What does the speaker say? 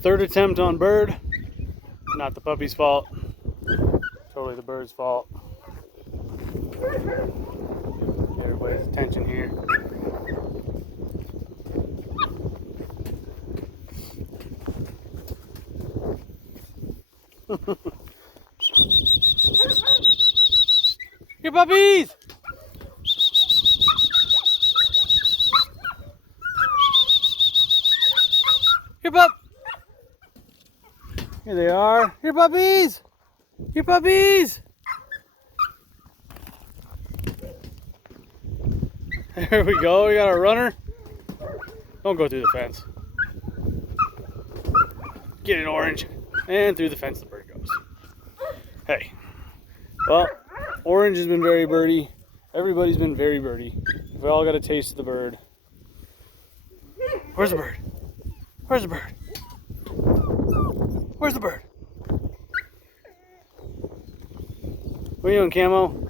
Third attempt on bird. Not the puppy's fault. Totally the bird's fault. Get everybody's attention here. Here, puppies! Here, pup! Here they are. Here, puppies! Here, puppies! There we go. We got a runner. Don't go through the fence. Get an orange. And through the fence the bird goes. Hey. Well, Orange has been very birdie. Everybody's been very birdie. We all got a taste of the bird. Where's the bird? Where's the bird? Where's the bird? What are you doing, Camo?